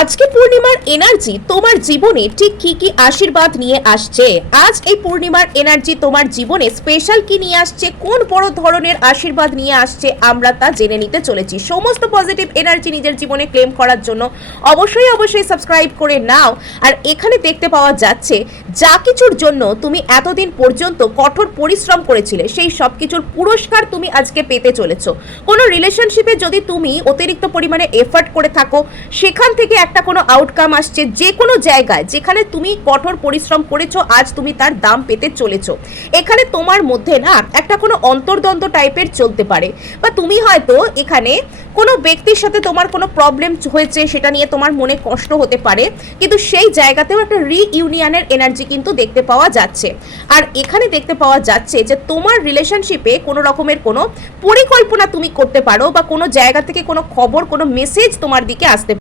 আজকে পূর্ণিমার এনার্জি তোমার জীবনে ঠিক কি কি আশীর্বাদ নিয়ে আসছে। আজ এই পূর্ণিমার এনার্জি তোমার জীবনে স্পেশাল কি নিয়ে আসছে, কোন বড় ধরনের আশীর্বাদ নিয়ে আসছে, আমরা তা জেনে নিতে চলেছি। সমস্ত পজিটিভ এনার্জি নিজের জীবনে ক্লেম করার জন্য অবশ্যই সাবস্ক্রাইব করে নাও। আর এখানে দেখতে পাওয়া যাচ্ছে যা কিছুর জন্য তুমি এতদিন পর্যন্ত কঠোর পরিশ্রম করেছিলে সেই সব কিছুর পুরস্কার তুমি আজকে পেতে চলেছো। কোনো রিলেশনশিপে যদি তুমি অতিরিক্ত পরিমাণে এফর্ট করে থাকো, সেখান থেকে একটা কোনো আউটকাম আসছে। যে কোনো জায়গায় যেখানে তুমি কঠোর পরিশ্রম করেছো, আজ তুমি তার দাম পেতে চলেছো। এখানে তোমার মধ্যে না একটা কোনো অন্তর্দ্বন্দ্ব টাইপের চলতে পারে, বা তুমি হয়তো এখানে কোনো ব্যক্তির সাথে তোমার কোনো প্রবলেম হয়েছে, সেটা নিয়ে তোমার মনে কষ্ট হতে পারে, কিন্তু সেই জায়গাতেও একটা রিইউনিয়নের এনার্জি কিন্তু দেখতে পাওয়া যাচ্ছে। আর এখানে দেখতে পাওয়া যাচ্ছে যে তোমার রিলেশনশিপে কোনো রকমের কোনো পরিকল্পনা তুমি করতে পারো, বা কোনো জায়গা থেকে কোনো খবর, কোনো মেসেজ তোমার দিকে আসতে